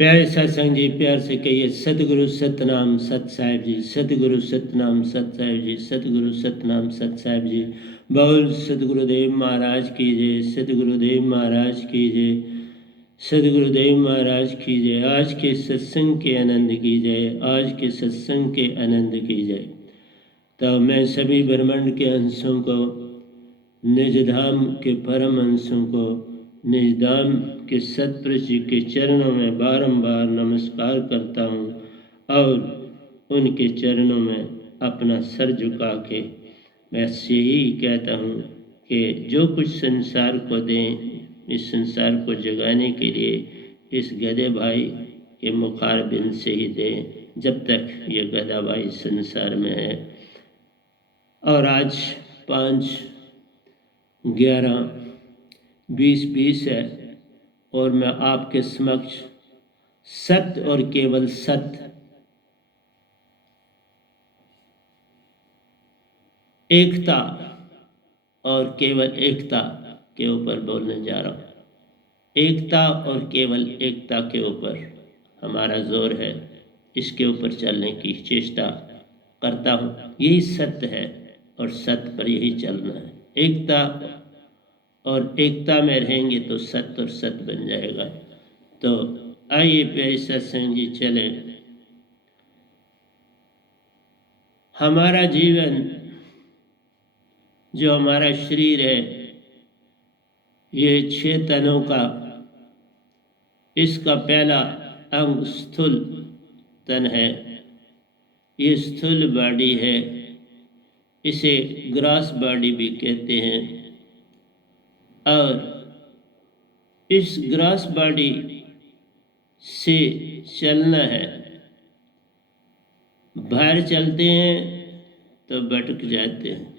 प्यारे सत्संग जी, प्यार से कहिए सतगुरु सतनाम सत साहिब जी, सतगुरु सतनाम सत साहिब जी, सतगुरु सतनाम सत साहिब जी। बोल सतगुरुदेव महाराज की जय, सतगुरुदेव महाराज की जय, सतगुरुदेव महाराज की जय। आज के सत्संग के आनंद की जय, आज के सत्संग के आनंद की जय। तो मैं सभी ब्रह्मांड के अंशों को, निज धाम के परम अंशों को, निज धाम के सतपुरुष जी के चरणों में बारंबार नमस्कार करता हूँ और उनके चरणों में अपना सर झुका के मैं यही कहता हूँ कि जो कुछ संसार को दें, इस संसार को जगाने के लिए इस गधे भाई के मुखारबिंद से ही दें, जब तक ये गधा भाई संसार में है। और आज 5/11/2020 है और मैं आपके समक्ष सत्य और केवल सत्य, एकता और केवल एकता के ऊपर बोलने जा रहा हूँ। एकता और केवल एकता के ऊपर हमारा जोर है, इसके ऊपर चलने की चेष्टा करता हूँ। यही सत्य है और सत्य पर यही चलना है। एकता और एकता में रहेंगे तो सत्य और सत्य बन जाएगा। तो आइए प्यारे सत्संग जी, चले। हमारा जीवन, जो हमारा शरीर है, ये 6 तनों का, इसका पहला अंग स्थूल तन है। ये स्थूल बॉडी है, इसे ग्रास बॉडी भी कहते हैं। और इस ग्रास बॉडी से चलना है। बाहर चलते हैं तो भटक जाते हैं,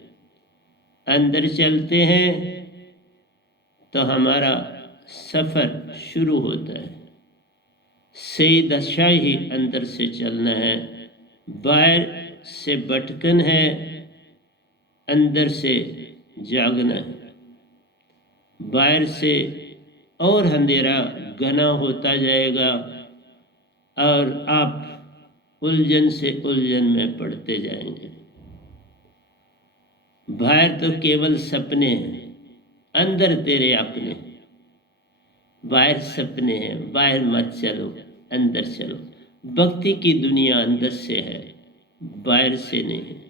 अंदर चलते हैं तो हमारा सफ़र शुरू होता है। सही दशा ही अंदर से चलना है, बाहर से भटकन है, अंदर से जागना है। बाहर से और अंधेरा घना होता जाएगा और आप उलझन से उलझन में पड़ते जाएंगे। बाहर तो केवल सपने हैं, अंदर तेरे अपने। बाहर सपने हैं, बाहर मत चलो, अंदर चलो। भक्ति की दुनिया अंदर से है, बाहर से नहीं है।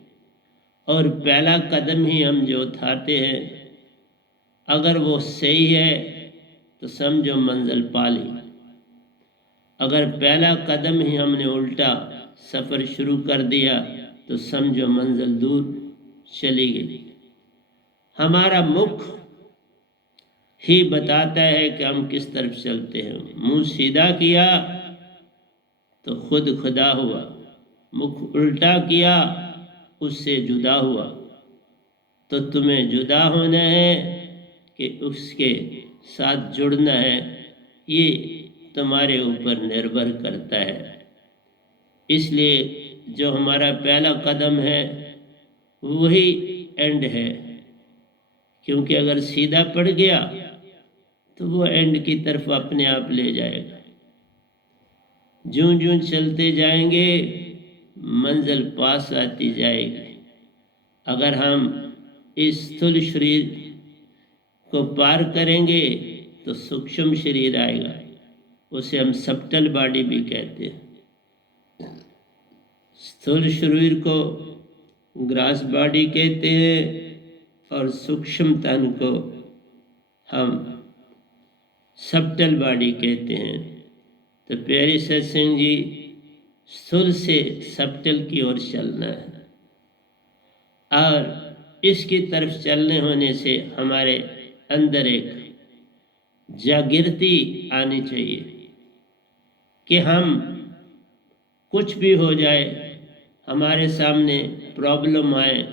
और पहला कदम ही हम जो उठाते हैं, अगर वो सही है तो समझो मंजिल पा ली। अगर पहला कदम ही हमने उल्टा सफ़र शुरू कर दिया तो समझो मंजिल दूर चली गई। हमारा मुख ही बताता है कि हम किस तरफ चलते हैं। मुंह सीधा किया तो खुद खुदा हुआ, मुख उल्टा किया उससे जुदा हुआ। तो तुम्हें जुदा होना है कि उसके साथ जुड़ना है, ये तुम्हारे ऊपर निर्भर करता है। इसलिए जो हमारा पहला कदम है वही एंड है, क्योंकि अगर सीधा पड़ गया तो वो एंड की तरफ अपने आप ले जाएगा। जूं जूं चलते जाएंगे मंजिल पास आती जाएगी। अगर हम इस स्थूल शरीर को पार करेंगे तो सूक्ष्म शरीर आएगा, उसे हम सबटल बॉडी भी कहते हैं। स्थूल शरीर को ग्रास बॉडी कहते हैं और सूक्ष्म तन को हम सबटल बॉडी कहते हैं। तो प्यारे सत्संग जी, स्थूल से सबटल की ओर चलना है और इसकी तरफ चलने होने से हमारे अंदर एक जागृति आनी चाहिए कि हम कुछ भी हो जाए, हमारे सामने प्रॉब्लम आए,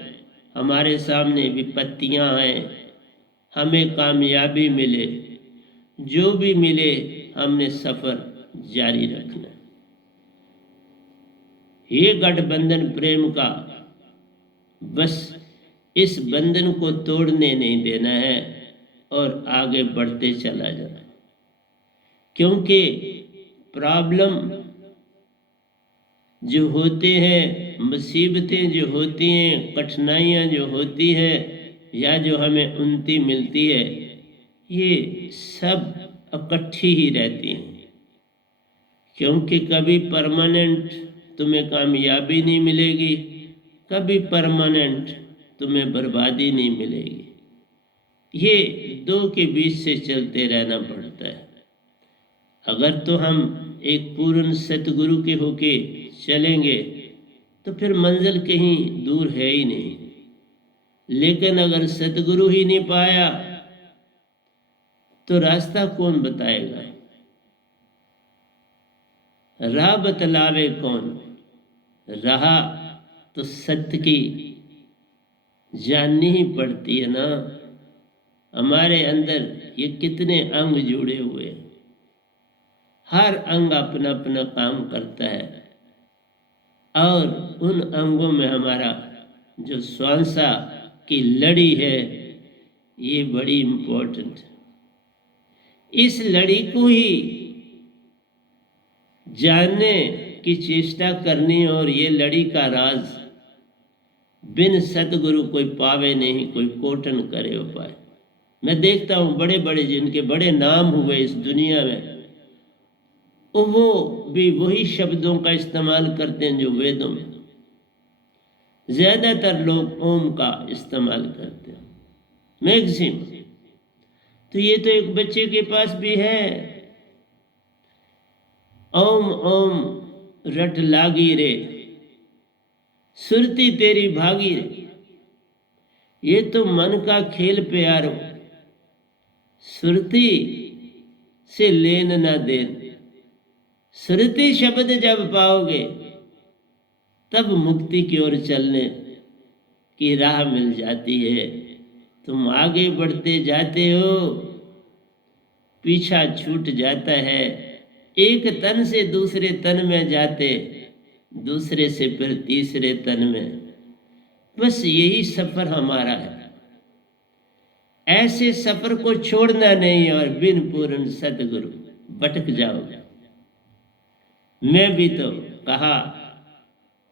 हमारे सामने विपत्तियां आए, हमें कामयाबी मिले, जो भी मिले हमने सफ़र जारी रखना। ये गठबंधन प्रेम का, बस इस बंधन को तोड़ने नहीं देना है और आगे बढ़ते चला जाना। क्योंकि प्रॉब्लम जो होते हैं, मुसीबतें जो होती हैं, कठिनाइयाँ जो होती हैं, या जो हमें उन्नति मिलती है, ये सब इकट्ठी ही रहती हैं। क्योंकि कभी परमानेंट तुम्हें कामयाबी नहीं मिलेगी, कभी परमानेंट तुम्हें बर्बादी नहीं मिलेगी। ये दो के बीच से चलते रहना पड़ता है। अगर तो हम एक पूर्ण सतगुरु के होके चलेंगे तो फिर मंजिल कहीं दूर है ही नहीं। लेकिन अगर सतगुरु ही नहीं पाया तो रास्ता कौन बताएगा? राह बतलावे कौन? राह तो सत्य की जाननी ही पड़ती है ना। हमारे अंदर ये कितने अंग जुड़े हुए हैं, हर अंग अपना अपना काम करता है, और उन अंगों में हमारा जो श्वासा की लड़ी है ये बड़ी इम्पोर्टेंट है। इस लड़ी को ही जानने की चेष्टा करनी, और ये लड़ी का राज बिन सतगुरु कोई पावे नहीं, कोई कोटन करे उपाय। मैं देखता हूँ बड़े बड़े जिनके बड़े नाम हुए इस दुनिया में, वो भी वही शब्दों का इस्तेमाल करते हैं जो वेदों में। ज्यादातर लोग ओम का इस्तेमाल करते हैं, मैक्सिमम। तो ये तो एक बच्चे के पास भी है, ओम ओम रट लागी रे, सुरती तेरी भागी रे। ये तो मन का खेल प्यारो, सुरती से लेन ना देन। सुरती शब्द जब पाओगे तब मुक्ति की ओर चलने की राह मिल जाती है। तुम आगे बढ़ते जाते हो, पीछा छूट जाता है। एक तन से दूसरे तन में जाते, दूसरे से फिर तीसरे तन में। बस यही सफर हमारा है। ऐसे सफर को छोड़ना नहीं, और बिन पूर्ण सतगुरु भटक जाओगे। मैं भी तो कहा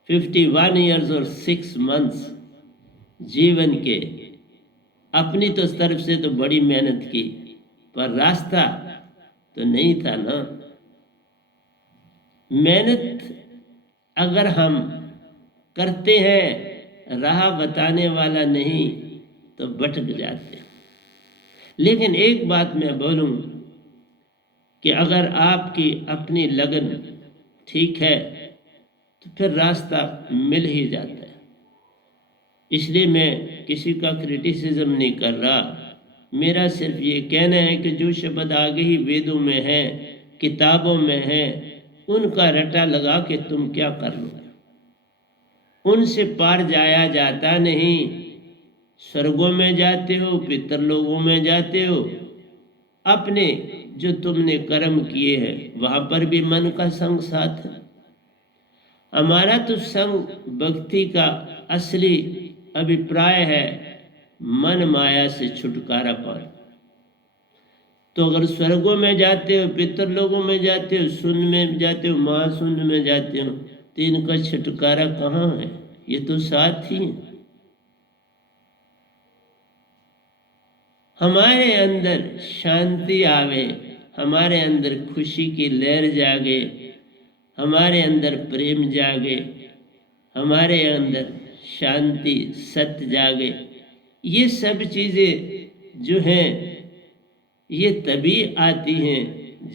51 ईयर्स और 6 मंथ्स जीवन के, अपनी तो तरफ से तो बड़ी मेहनत की, पर रास्ता तो नहीं था ना। मेहनत अगर हम करते हैं, राह बताने वाला नहीं, तो भटक जाते हैं। लेकिन एक बात मैं बोलूं कि अगर आपकी अपनी लगन ठीक है तो फिर रास्ता मिल ही जाता है। इसलिए मैं किसी का क्रिटिसिज्म नहीं कर रहा। मेरा सिर्फ ये कहना है कि जो शब्द आगे ही वेदों में है, किताबों में है, उनका रटा लगा के तुम क्या कर लो? उनसे पार जाया जाता नहीं। स्वर्गों में जाते हो, पितरलोकों में जाते हो, अपने जो तुमने कर्म किए हैं वहां पर भी मन का संग साथ है। हमारा तो संग भक्ति का असली अभिप्राय है मन माया से छुटकारा पाना। तो अगर स्वर्गों में जाते हो, पितरलोकों में जाते हो, शून्य में जाते हो, महाशून्य में जाते हो, तो इनका छुटकारा कहाँ है? ये तो साथ ही है। हमारे अंदर शांति आवे, हमारे अंदर खुशी की लहर जागे, हमारे अंदर प्रेम जागे, हमारे अंदर शांति सत्य जागे। ये सब चीज़ें जो हैं ये तभी आती हैं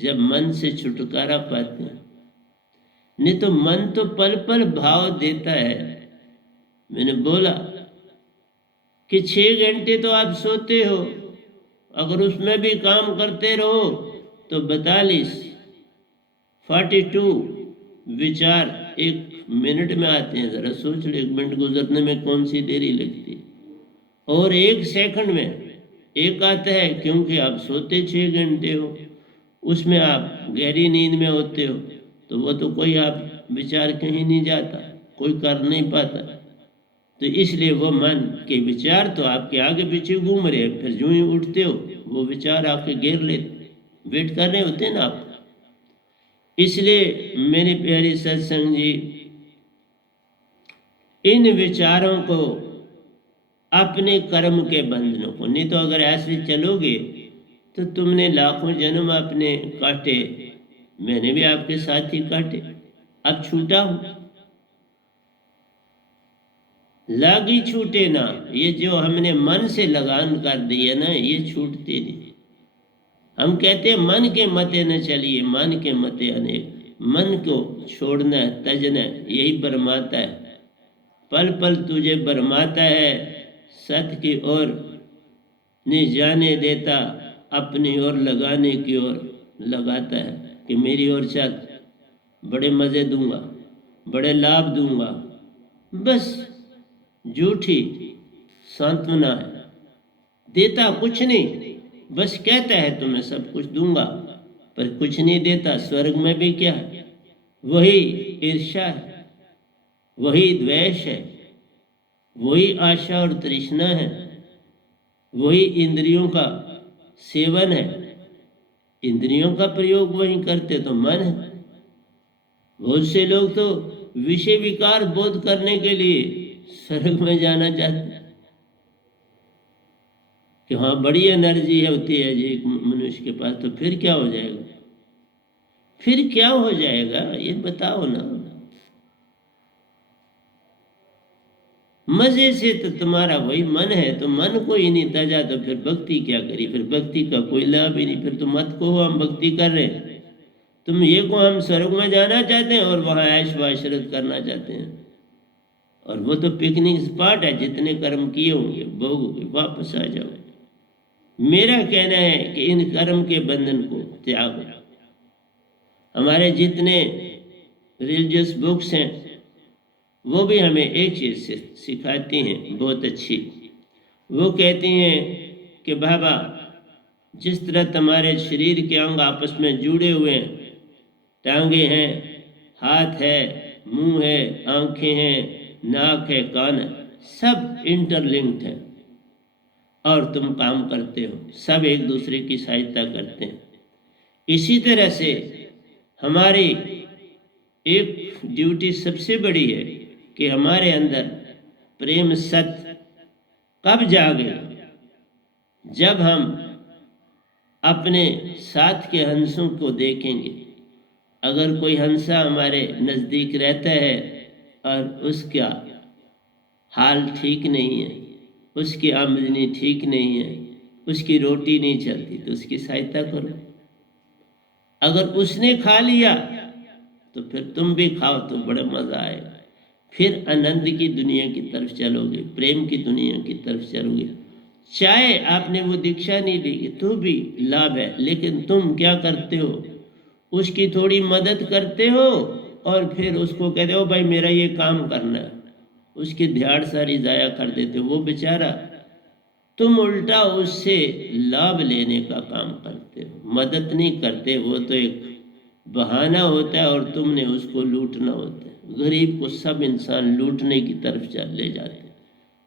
जब मन से छुटकारा पाते हैं। नहीं तो मन तो पल पल भाव देता है। मैंने बोला कि 6 घंटे तो आप सोते हो, अगर उसमें भी काम करते रहो तो 42 विचार 1 मिनट में आते हैं। ज़रा सोच लो, 1 मिनट गुजरने में कौन सी देरी लगती है, और 1 सेकंड में एक आता है, क्योंकि आप सोते 6 घंटे हो, उसमें आप गहरी नींद में होते हो, तो वो तो कोई आप विचार कहीं नहीं जाता, कोई कर नहीं पाता। तो इसलिए वो मन के विचार तो आपके आगे पीछे घूम रहे हैं, फिर जो ही उठते हो वो विचार आके घेर लेते, वेट कर रहे होते हैं ना आप। इसलिए मेरे प्यारे सत्संग जी, इन विचारों को, अपने कर्म के बंधनों को, नहीं तो अगर ऐसे चलोगे तो तुमने लाखों जन्म अपने काटे, मैंने भी आपके साथ ही काटे, अब छूटा हूं, लागी छूटे ना। ये जो हमने मन से लगान कर दी है ना, ये छूटती नहीं। हम कहते हैं मन के मते न चलिए, मन के मते अनेक। मन को छोड़ना है, तजना है, यही बरमाता है। पल पल तुझे बरमाता है, सत्य की ओर नहीं जाने देता, अपनी ओर लगाने की ओर लगाता है कि मेरी ओर चल, बड़े मज़े दूंगा, बड़े लाभ दूंगा। बस झूठी सांत्वना है, देता कुछ नहीं, बस कहता है तुम्हें सब कुछ दूंगा, पर कुछ नहीं देता। स्वर्ग में भी क्या है? वही ईर्ष्या है, वही द्वेष है, वही आशा और तृष्णा है, वही इंद्रियों का सेवन है। इंद्रियों का प्रयोग वही करते तो मन है। बहुत से लोग तो विषय विकार बोध करने के लिए स्वर्ग में जाना चाहते हैं कि हाँ बड़ी एनर्जी होती है जी एक मनुष्य के पास, तो फिर क्या हो जाएगा? फिर क्या हो जाएगा ये बताओ ना। मजे से तो तुम्हारा वही मन है, तो मन को ही नहीं तजा तो फिर भक्ति क्या करी? फिर भक्ति का कोई लाभ ही नहीं। फिर तो मत को हम भक्ति कर रहे हैं, तुम ये को हम स्वर्ग में जाना चाहते हैं और वहां ऐश वाशरत करना चाहते हैं, और वो तो पिकनिक स्पॉट है, जितने कर्म किए होंगे भोगोगे, वापस आ जाओ। मेरा कहना है कि इन कर्म के बंधन को त्यागो। हमारे जितने रिलीजियस बुक्स हैं वो भी हमें एक चीज़ से सिखाती हैं बहुत अच्छी। वो कहती हैं कि बाबा, जिस तरह तुम्हारे शरीर के अंग आपस में जुड़े हुए हैं, टांगे हैं, हाथ है, मुंह है, आंखें हैं, नाक है, कान है, सब इंटरलिंक्ड है और तुम काम करते हो, सब एक दूसरे की सहायता करते हैं। इसी तरह से हमारी एक ड्यूटी सबसे बड़ी है कि हमारे अंदर प्रेम सत्य कब जागे? जब हम अपने साथ के हंसों को देखेंगे। अगर कोई हंसा हमारे नज़दीक रहता है और उसका हाल ठीक नहीं है, उसकी आमदनी ठीक नहीं है, उसकी रोटी नहीं चलती, तो उसकी सहायता करो। अगर उसने खा लिया तो फिर तुम भी खाओ तो बड़ा मज़ा आएगा। फिर आनंद की दुनिया की तरफ चलोगे, प्रेम की दुनिया की तरफ चलोगे। चाहे आपने वो दीक्षा नहीं ली तो भी लाभ है, लेकिन तुम क्या करते हो? उसकी थोड़ी मदद करते हो और फिर उसको कहते हो भाई मेरा ये काम करना है, उसकी ध्याड़ सारी ज़ाया कर देते हो। वो बेचारा, तुम उल्टा उससे लाभ लेने का काम करते हो, मदद नहीं करते। वो तो एक बहाना होता है और तुमने उसको लूटना होता है। गरीब को सब इंसान लूटने की तरफ ले जाते हैं,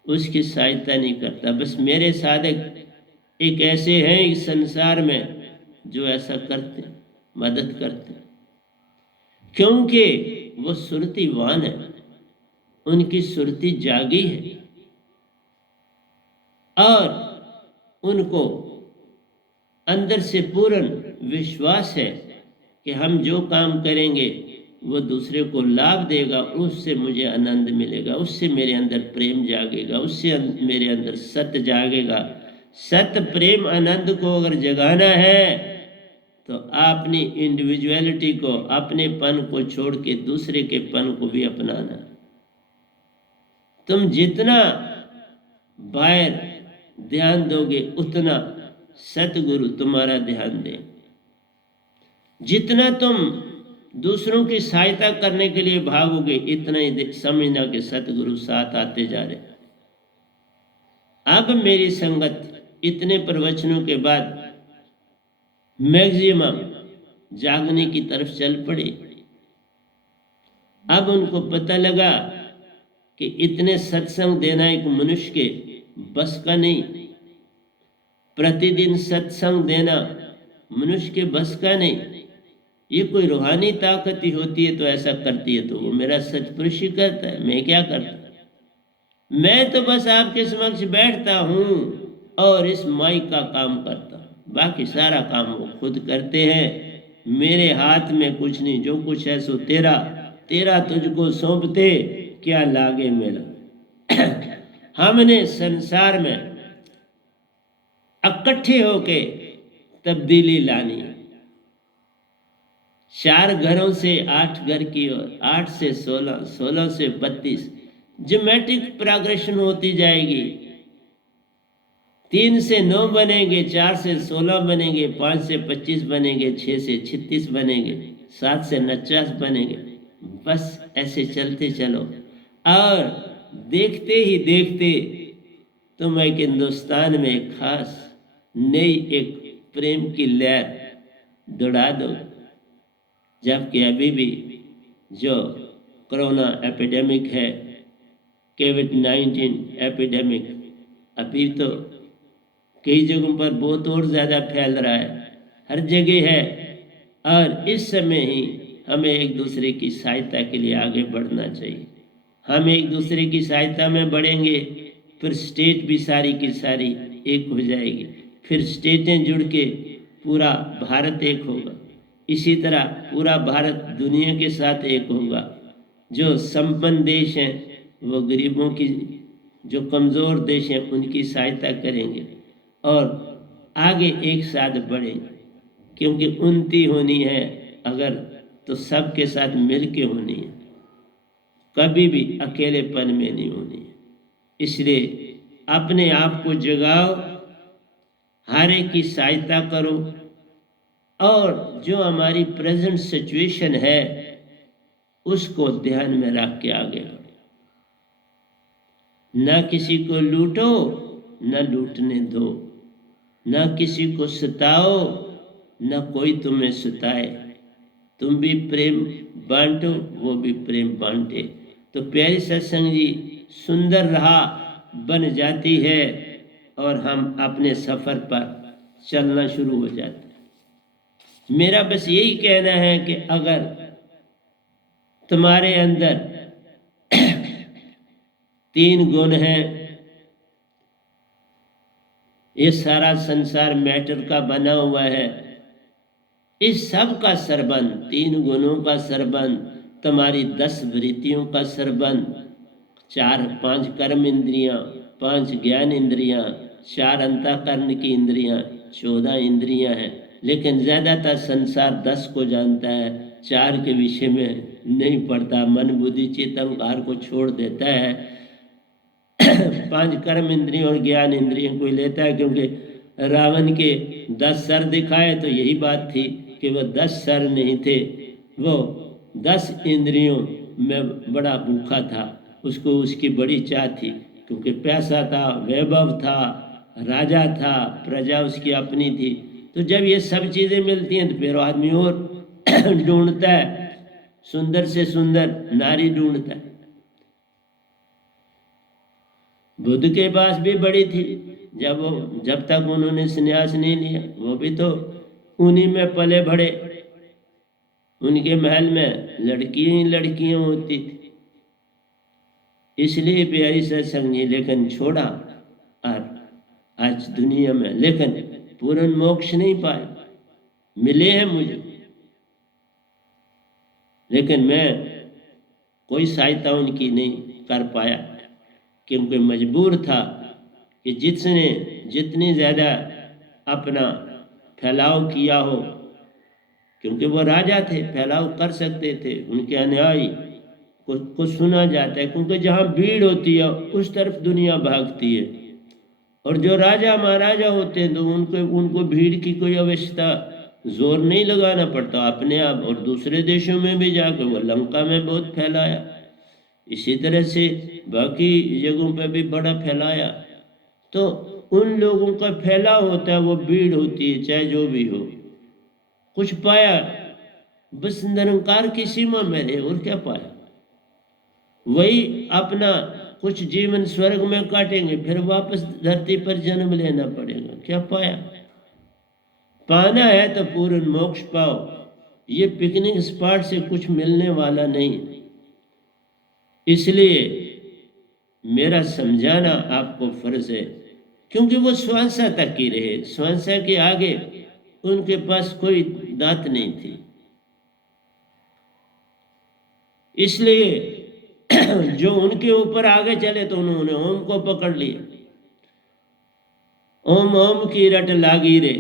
उसकी सहायता नहीं करता। बस मेरे साधक एक ऐसे हैं इस संसार में जो ऐसा करते हैं, मदद करते हैं, क्योंकि वो सुरतिवान है, उनकी सुरति जागी है और उनको अंदर से पूर्ण विश्वास है कि हम जो काम करेंगे वो दूसरे को लाभ देगा, उससे मुझे आनंद मिलेगा, उससे मेरे अंदर प्रेम जागेगा, उससे मेरे अंदर सत्य जागेगा। सत्य, प्रेम, आनंद को अगर जगाना है तो अपनी इंडिविजुअलिटी को, अपने पन को छोड़ के दूसरे के पन को भी अपनाना। तुम जितना बाहर ध्यान दोगे उतना सतगुरु तुम्हारा ध्यान दे। जितना तुम दूसरों की सहायता करने के लिए भागोगे, इतना ही समझना कि सतगुरु साथ आते जा रहे। अब मेरी संगत इतने प्रवचनों के बाद मैक्सिमम जागने की तरफ चल पड़ी। अब उनको पता लगा कि इतने सत्संग देना एक मनुष्य के बस का नहीं, प्रतिदिन सत्संग देना मनुष्य के बस का नहीं। ये कोई रूहानी ताकत ही होती है तो ऐसा करती है, तो वो मेरा सतपुरुष ही करता है, मैं क्या करता। मैं तो बस आपके समक्ष बैठता हूँ और इस माइक का काम करता हूँ, बाकी सारा काम वो खुद करते हैं। मेरे हाथ में कुछ नहीं, जो कुछ है सो तेरा, तेरा तुझको सौंपते क्या लागे मेरा। हमने संसार में इकट्ठे होके तब्दीली लानी है। 4 घरों से 8 घर की ओर, 8 से 16, 16 से 32, ज्योमेट्रिक प्रोग्रेशन होती जाएगी। 3 से 9 बनेंगे, 4 से 16 बनेंगे, 5 से 25 बनेंगे, 6 से 36 बनेंगे, 7 से 49 बनेंगे। बस ऐसे चलते चलो और देखते ही देखते तुम एक हिंदुस्तान में एक खास नई एक प्रेम की लहर दौड़ा दो। जबकि अभी भी जो कोरोना एपिडेमिक है, कोविड-19 एपिडेमिक, अभी तो कई जगहों पर बहुत और ज़्यादा फैल रहा है, हर जगह है। और इस समय ही हमें एक दूसरे की सहायता के लिए आगे बढ़ना चाहिए। हम एक दूसरे की सहायता में बढ़ेंगे, फिर स्टेट भी सारी की सारी एक हो जाएगी, फिर स्टेटें जुड़ के पूरा भारत एक होगा। इसी तरह पूरा भारत दुनिया के साथ एक होगा। जो संपन्न देश हैं वो गरीबों की, जो कमज़ोर देश हैं उनकी सहायता करेंगे और आगे एक साथ बढ़ेंगे। क्योंकि उन्नति होनी है अगर, तो सबके साथ मिल के होनी है, कभी भी अकेलेपन में नहीं होनी है। इसलिए अपने आप को जगाओ, हर एक की सहायता करो और जो हमारी प्रेजेंट सिचुएशन है उसको ध्यान में रख के आगे बढ़ो। न किसी को लूटो, न लूटने दो, न किसी को सताओ, न कोई तुम्हें सताए। तुम भी प्रेम बांटो, वो भी प्रेम बांटे। तो प्यारी सत्संग जी, सुंदर राह बन जाती है और हम अपने सफ़र पर चलना शुरू हो जाते हैं। मेरा बस यही कहना है कि अगर तुम्हारे अंदर 3 गुण हैं, ये सारा संसार मैटर का बना हुआ है, इस सब का सरबंध, 3 गुणों का सरबंध, तुम्हारी 10 वृत्तियों का सरबंध, 4-5 कर्म इंद्रियां, 5 ज्ञान इंद्रियां, 4 अंतःकरण की इंद्रियां, 14 इंद्रियां हैं। लेकिन ज़्यादातर संसार 10 को जानता है, 4 के विषय में नहीं पढ़ता, मन बुद्धि चित्त अहंकार को छोड़ देता है। 5 कर्म इंद्रियों और ज्ञान इंद्रियों को लेता है, क्योंकि रावण के 10 सर दिखाए तो यही बात थी कि वो 10 सर नहीं थे, वो 10 इंद्रियों में बड़ा भूखा था, उसको उसकी बड़ी चाह थी, क्योंकि पैसा था, वैभव था, राजा था, प्रजा उसकी अपनी थी। तो जब ये सब चीज़ें मिलती हैं तो फिर आदमी और ढूंढता है, सुंदर से सुंदर नारी ढूंढता है। बुद्ध के पास भी बड़ी थी, जब तक उन्होंने संन्यास नहीं लिया, वो भी तो उन्हीं में पले बढ़े, उनके महल में लड़कियां ही लड़कियां होती थी। इसलिए प्यारी सत्संग जी, लेकिन छोड़ा और आज दुनिया में, लेकिन पूर्ण मोक्ष नहीं पाए। मिले हैं मुझे, लेकिन मैं कोई सहायता उनकी नहीं कर पाया, क्योंकि मजबूर था कि जितनी ज़्यादा अपना फैलाव किया हो, क्योंकि वो राजा थे, फैलाव कर सकते थे, उनके अनुयायी को सुना जाता है, क्योंकि जहाँ भीड़ होती है उस तरफ दुनिया भागती है। और जो राजा महाराजा होते हैं तो उनको भीड़ की कोई आवश्यकता, जोर नहीं लगाना पड़ता, अपने आप। और दूसरे देशों में भी जाकर वो लंका में बहुत फैलाया, इसी तरह से बाकी जगहों पर भी बड़ा फैलाया। तो उन लोगों का फैलाव होता है, वो भीड़ होती है, चाहे जो भी हो। कुछ पाया, बस निरंकार की सीमा में रहे, और क्या पाया। वही अपना कुछ जीवन स्वर्ग में काटेंगे, फिर वापस धरती पर जन्म लेना पड़ेगा, क्या पाया। पाना है तो पूर्ण मोक्ष पाओ, ये पिकनिक स्पॉट से कुछ मिलने वाला नहीं। इसलिए मेरा समझाना आपको फर्ज है, क्योंकि वो स्वांसा तक ही रहे, स्वांसा के आगे उनके पास कोई दात नहीं थी। इसलिए जो उनके ऊपर आगे चले तो उन्होंने ओम को पकड़ लिया। ओम ओम की रट लागी रे,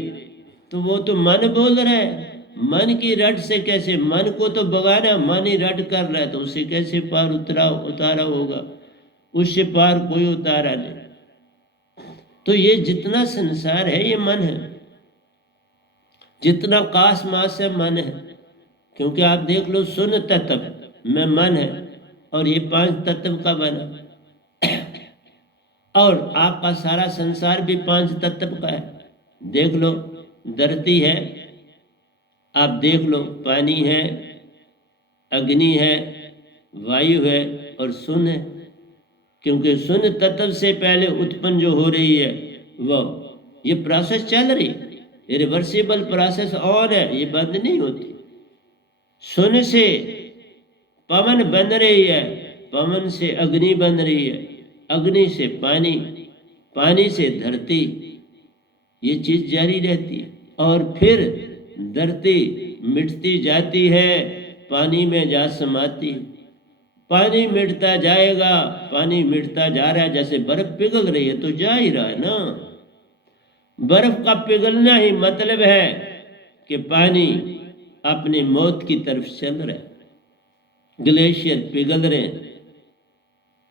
तो वो तो मन बोल रहा है, मन की रट से कैसे, मन को तो भगाना, मन ही रट कर रहा है, तो उसे कैसे पार उतारा होगा? उससे पार कोई उतारा नहीं। तो ये जितना संसार है ये मन है, जितना काश मास है मन है। क्योंकि आप देख लो, सुन तत्व में मन है, और ये 5 तत्व का बना, और आपका सारा संसार भी 5 तत्व का है। देख लो, धरती है, आप देख लो, पानी है, अग्नि है, वायु है, और सुन है। क्योंकि सुन तत्व से पहले उत्पन्न जो हो रही है वो, ये प्रोसेस चल रही है, ये रिवर्सिबल प्रोसेस ऑन है, ये बंद नहीं होती। सुन से पवन बन रही है, पवन से अग्नि बन रही है, अग्नि से पानी, पानी से धरती, ये चीज जारी रहती है। और फिर धरती मिटती जाती है, पानी में जा समाती, पानी मिटता जाएगा, पानी मिटता जा रहा है। जैसे बर्फ पिघल रही है तो जा ही रहा है ना। बर्फ का पिघलना ही मतलब है कि पानी अपनी मौत की तरफ चल रहा है। ग्लेशियर पिघल रहे हैं,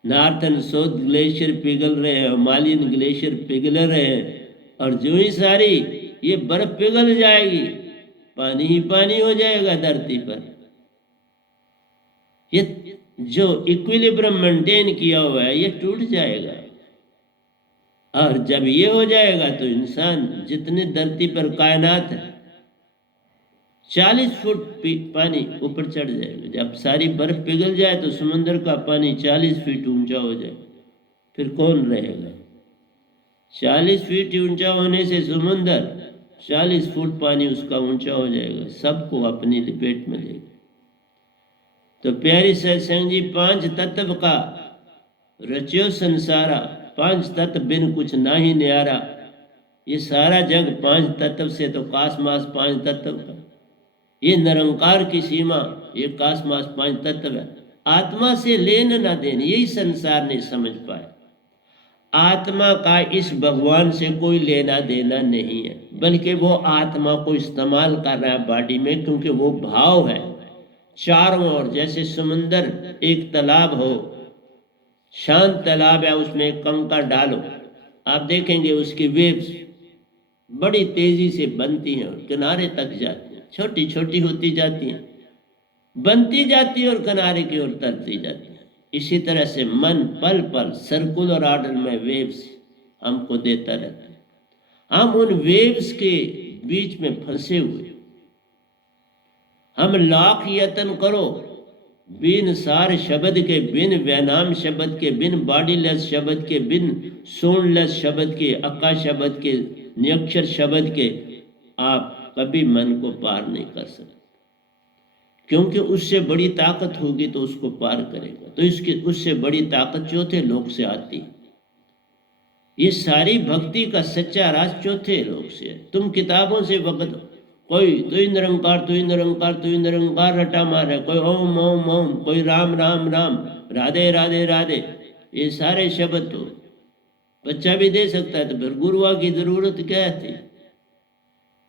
नॉर्थन साउथ ग्लेशियर पिघल रहे हैं, हिमालयन ग्लेशियर पिघल रहे हैं, और जो ही सारी ये बर्फ पिघल जाएगी, पानी ही पानी हो जाएगा धरती पर। ये जो इक्विलिब्रियम मेंटेन किया हुआ है ये टूट जाएगा, और जब ये हो जाएगा तो इंसान जितने धरती पर कायनात है 40 फुट पानी ऊपर चढ़ जाएगा। जब सारी बर्फ पिघल जाए तो समुद्र का पानी 40 फीट ऊंचा हो जाए, फिर कौन रहेगा? 40 फीट ऊंचा होने से समुद्र 40 फुट पानी उसका ऊंचा हो जाएगा, सबको अपनी लपेट में लेगा। तो प्यारी सत्संग जी, 5 तत्व का रचियो संसारा, 5 तत्व बिन कुछ ना ही न्यारा। ये सारा जग 5 तत्व से तो कासमास 5 तत्व का, ये निरंकार की सीमा, ये कासमास 5 तत्व है। आत्मा से लेन ना देन, यही संसार नहीं समझ पाए। आत्मा का इस भगवान से कोई लेना देना नहीं है, बल्कि वो आत्मा को इस्तेमाल कर रहा है बॉडी में, क्योंकि वो भाव है चारों ओर। जैसे समुंदर एक तालाब हो, शांत तालाब है, उसमें कंकड़ डालो, आप देखेंगे उसकी वेव्स बड़ी तेजी से बनती हैं और किनारे तक जाती हैं, छोटी छोटी होती जाती हैं, बनती जाती है और किनारे की ओर तरती जाती है। इसी तरह से मन पल पल सर्कुलर ऑर्डर में वेव्स हमको देता रहता है। हम उन वेव्स के बीच में फंसे हुए, हम लाख यत्न करो, बिन सार शब्द के, बिन वैनाम शब्द के, बिन बॉडीलेस शब्द के, बिन सोनलेस शब्द के, अक्का शब्द के, नियक्षर शब्द के, आप कभी मन को पार नहीं कर सकते। क्योंकि उससे बड़ी ताकत होगी तो उसको पार करेगा। तो इसकी उससे बड़ी ताकत चौथे लोक से आती है। ये सारी भक्ति का सच्चा राज चौथे लोक से है। तुम किताबों से वक्त कोई तो ही निरंकार, तो ही निरंकार, तो ही निरंकार रटा मारे, कोई ओम ओम ओम, कोई राम राम राम, राधे राधे राधे, ये सारे शब्द तो बच्चा भी दे सकता है। तो फिर गुरुआ की जरूरत क्या थी?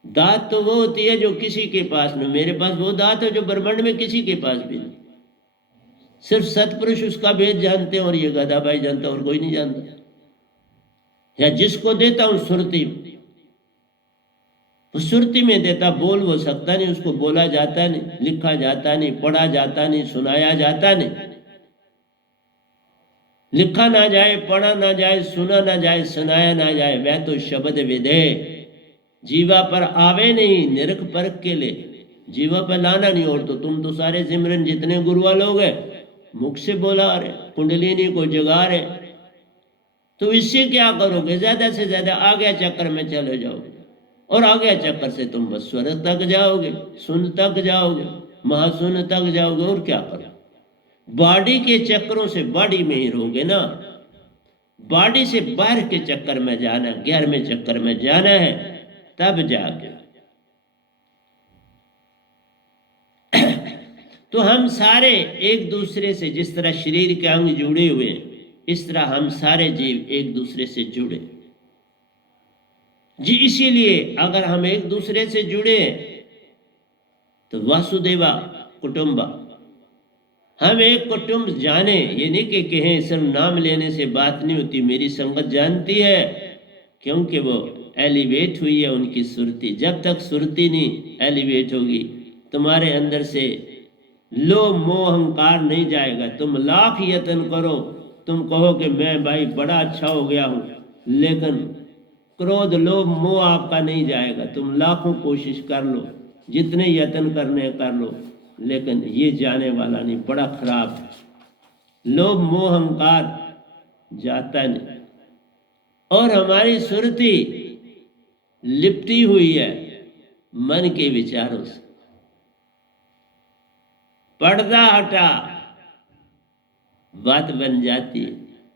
दात तो वो होती है जो किसी के पास न, मेरे पास वो दात है जो ब्रह्मांड में किसी के पास भी नहीं। सिर्फ सतपुरुष उसका भेद जानते हैं, और ये गधा भाई जानता और कोई नहीं जानता। या जिसको देता हूं सुरती, वो सुरती में देता, बोल वो सकता नहीं, उसको बोला जाता नहीं, लिखा जाता नहीं, पढ़ा जाता नहीं, सुनाया जाता नहीं। लिखा ना जाए, पढ़ा ना जाए, सुना ना जाए, सुनाया ना जाए, वह तो शब्द विदे जीवा पर आवे नहीं, निरख परख के लिए जीवा पर लाना नहीं। और तो तुम तो सारे सिमरन जितने गुरुआ लोग हैं मुख से बोला रहे, कुंडलिनी को जगा रहे, तो इससे क्या करोगे? ज्यादा से ज्यादा आगे चक्कर में चले जाओगे और आ गया चक्कर से तुम बस स्वर्ग तक जाओगे, सुन तक जाओगे, महाशून्य तक जाओगे, और क्या करो। बॉडी के चक्करों से बॉडी में ही रहोगे ना। बॉडी से बाहर के चक्कर में जाना, 11वें चक्कर में जाना है, तब जाके। तो हम सारे एक दूसरे से, जिस तरह शरीर के अंग जुड़े हुए हैं, इस तरह हम सारे जीव एक दूसरे से जुड़े जी। इसीलिए अगर हम एक दूसरे से जुड़े तो वासुदेवा कुटुंबा, हम एक कुटुंब जाने। ये नहीं कि कहें सिर्फ नाम लेने से बात नहीं होती। मेरी संगत जानती है, क्योंकि वो एलिवेट हुई है उनकी सुरती। जब तक सुरती नहीं एलिवेट होगी, तुम्हारे अंदर से लोभ मोह अहंकार नहीं जाएगा। तुम लाख यत्न करो, तुम कहो कि मैं भाई बड़ा अच्छा हो गया हूं, लेकिन क्रोध लोभ मोह आपका नहीं जाएगा। तुम लाखों कोशिश कर लो, जितने यत्न करने कर लो, लेकिन ये जाने वाला नहीं, बड़ा खराब है। लोभ मोह अहंकार जाता नहीं। और हमारी सुरती लिपटी हुई है मन के विचारों से। पर्दा हटा बात बन जाती है,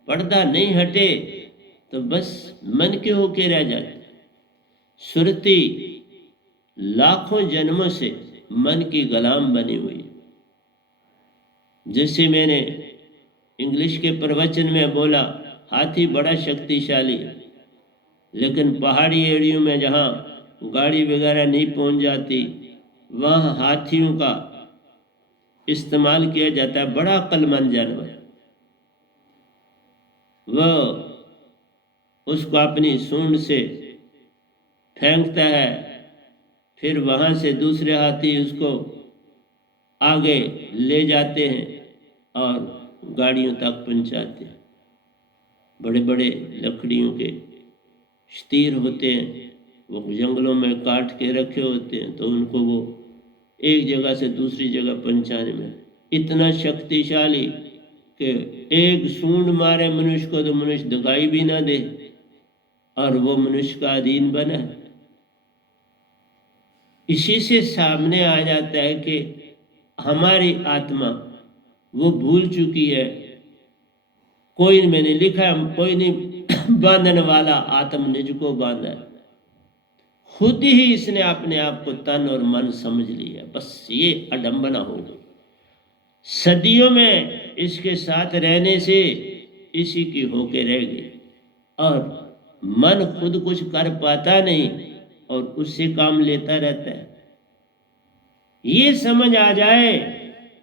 पर्दा नहीं हटे तो बस मन के होके रह जाते। सुरती लाखों जन्मों से मन की गुलाम बनी हुई। जैसे मैंने इंग्लिश के प्रवचन में बोला, हाथी बड़ा शक्तिशाली, लेकिन पहाड़ी एरियो में जहाँ गाड़ी वगैरह नहीं पहुँच जाती, वहाँ हाथियों का इस्तेमाल किया जाता है। बड़ा अक्लमंद जानवर, वह उसको अपनी सूंड से फेंकता है, फिर वहाँ से दूसरे हाथी उसको आगे ले जाते हैं और गाड़ियों तक पहुँचाते हैं। बड़े बड़े लकड़ियों के तीर होते हैं, वो जंगलों में काट के रखे होते हैं, तो उनको वो एक जगह से दूसरी जगह पहुँचाने में इतना शक्तिशाली कि एक सूंड मारे मनुष्य को तो मनुष्य दिखाई भी ना दे, और वो मनुष्य का अधीन बना। इसी से सामने आ जाता है कि हमारी आत्मा वो भूल चुकी है। कोई, मैंने लिखा, कोई नहीं बांधने वाला, आत्म निज को बांधा। खुद ही इसने अपने आप को तन और मन समझ लिया। बस ये अडंबना हो गई। सदियों में इसके साथ रहने से इसी की होके रह गई, और मन खुद कुछ कर पाता नहीं और उससे काम लेता रहता है। ये समझ आ जाए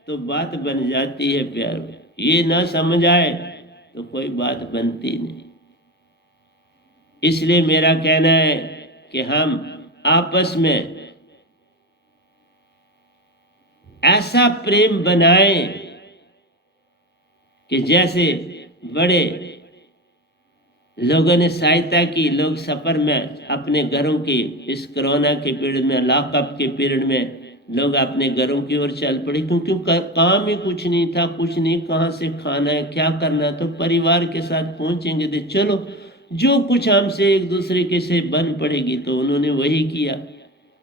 तो बात बन जाती है प्यार। ये ना समझ आए तो कोई बात बनती नहीं। इसलिए मेरा कहना है कि हम आपस में ऐसा प्रेम बनाएं कि जैसे बड़े लोगों ने सहायता की। लोग सफ़र में अपने घरों की, इस कोरोना के पीरियड में, लॉकअप के पीरियड में लोग अपने घरों की ओर चल पड़े, क्योंकि काम ही कुछ नहीं था, कुछ नहीं, कहाँ से खाना है, क्या करना। तो परिवार के साथ पहुंचेंगे तो चलो, जो कुछ हमसे एक दूसरे के से बन पड़ेगी, तो उन्होंने वही किया।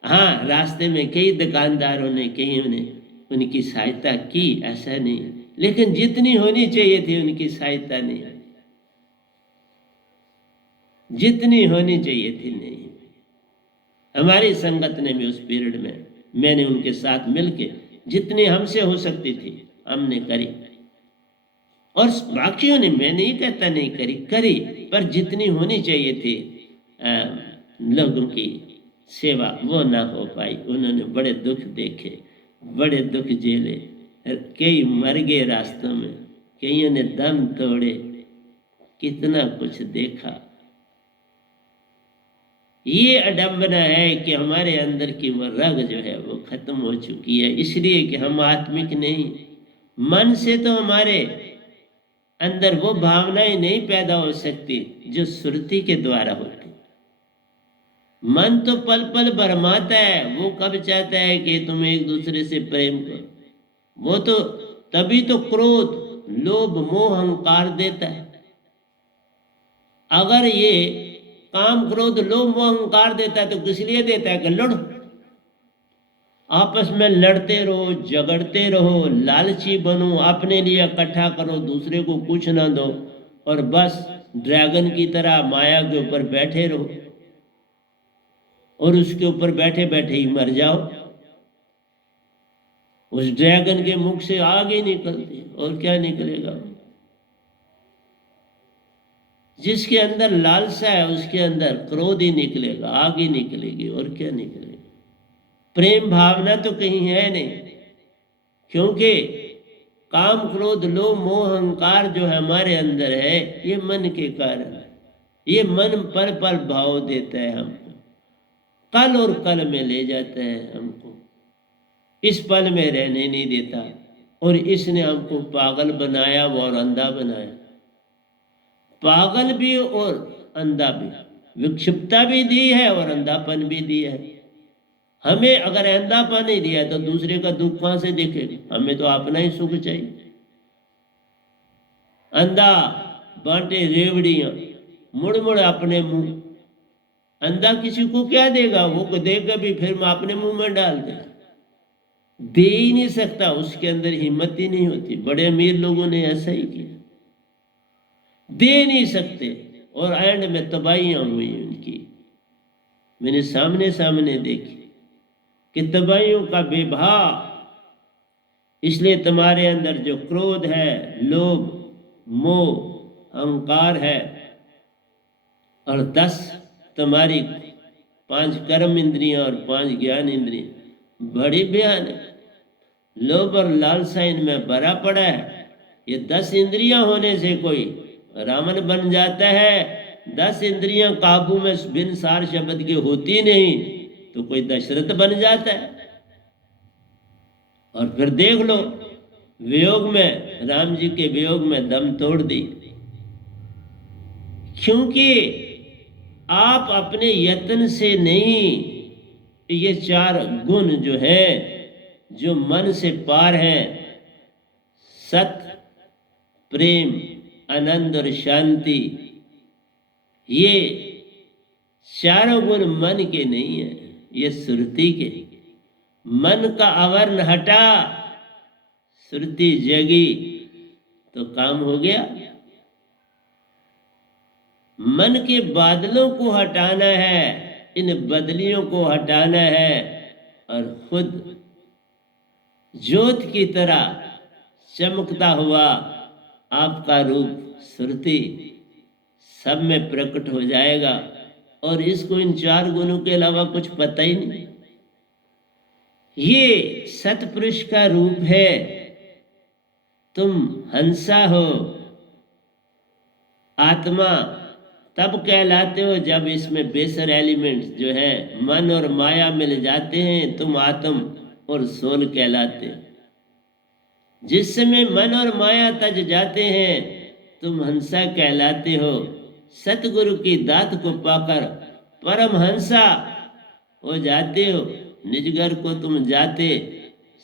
हाँ, रास्ते में कई दुकानदारों ने, कई ने उनकी सहायता की, ऐसा नहीं, लेकिन जितनी होनी चाहिए थी उनकी सहायता नहीं, जितनी होनी चाहिए थी नहीं। हमारी संगत ने भी उस पीरियड में, मैंने उनके साथ मिलके जितनी हमसे हो सकती थी हमने करी, और बाकियों ने, मैं नहीं कहता नहीं करी, करी, पर जितनी होनी चाहिए थी लोगों की सेवा वो ना हो पाई। उन्होंने बड़े दुख देखे, बड़े दुख झेले, कई मर गए रास्तों में, कईयों ने दम तोड़े, कितना कुछ देखा। ये अडंबना है कि हमारे अंदर की वो रग जो है वो खत्म हो चुकी है, इसलिए कि हम आत्मिक नहीं। मन से तो हमारे अंदर वो भावनाएं नहीं पैदा हो सकती जो सुरति के द्वारा होती। मन तो पल पल भरमाता है, वो कब चाहता है कि तुम एक दूसरे से प्रेम करो, वो तो तभी तो क्रोध लोभ मोह अहंकार देता है। अगर ये काम क्रोध लोभ मोह अहंकार देता है तो किस लिए देता है कि लड़ो, आपस में लड़ते रहो, झगड़ते रहो, लालची बनो, अपने लिए इकट्ठा करो, दूसरे को कुछ ना दो, और बस ड्रैगन की तरह माया के ऊपर बैठे रहो और उसके ऊपर बैठे बैठे ही मर जाओ। उस ड्रैगन के मुख से आग ही निकलती है, और क्या निकलेगा। जिसके अंदर लालसा है उसके अंदर क्रोध ही निकलेगा, आग ही निकलेगी, और क्या निकलेगा। प्रेम भावना तो कहीं है नहीं, क्योंकि काम क्रोध लोभ मोह अहंकार जो हमारे अंदर है ये मन के कारण है। ये मन पल पल भाव देता है हमको, कल और कल में ले जाता है हमको, इस पल में रहने नहीं देता, और इसने हमको पागल बनाया और अंधा बनाया। पागल भी और अंधा भी, विक्षिप्तता भी दी है और अंधापन भी दिया है। हमें अगर अंधापन नहीं दिया तो दूसरे का दुख कहां से देखेगा, हमें तो अपना ही सुख चाहिए। अंधा बांटे रेवड़ियां, मुड़ मुड़ अपने मुंह। अंधा किसी को क्या देगा, वो देगा भी फिर मैं अपने मुंह में डाल दे ही नहीं सकता, उसके अंदर हिम्मत ही नहीं होती। बड़े अमीर लोगों ने ऐसा ही किया, दे नहीं सकते, और एंड में तबाहियां हुई उनकी। मैंने सामने सामने देखी कि तबाहियों का बेभाव। इसलिए तुम्हारे अंदर जो क्रोध है, लोभ मोह अहंकार है, और 10 तुम्हारी 5 कर्म इंद्रियां और 5 ज्ञान इंद्रियां बड़ी भयानक। लोभ और लालसा इनमें भरा पड़ा है। ये 10 इंद्रियां होने से कोई रावण बन जाता है, 10 इंद्रियां काबू में बिन सार शब्द की होती नहीं तो कोई दशरथ बन जाता है। और फिर देख लो, वियोग में, राम जी के वियोग में दम तोड़ दी, क्योंकि आप अपने यत्न से नहीं, ये 4 गुण जो है, जो मन से पार हैं, सत्य प्रेम आनंद और शांति, ये 4 गुण मन के नहीं है, ये सुरती के। मन का आवरण हटा, सुरती जगी तो काम हो गया। मन के बादलों को हटाना है, इन बदलियों को हटाना है, और खुद ज्योत की तरह चमकता हुआ आपका रूप सुरती सब में प्रकट हो जाएगा। और इसको इन 4 गुणों के अलावा कुछ पता ही नहीं। ये सतपुरुष का रूप है। तुम हंसा हो, आत्मा तब कहलाते हो जब इसमें बेसर एलिमेंट्स जो है मन और माया मिल जाते हैं, तुम आत्म और सोल कहलाते हो। जिस समय मन और माया तज जाते हैं तुम हंसा कहलाते हो। सतगुरु की दात को पाकर परम हंसा हो जाते हो। निजगर को तुम जाते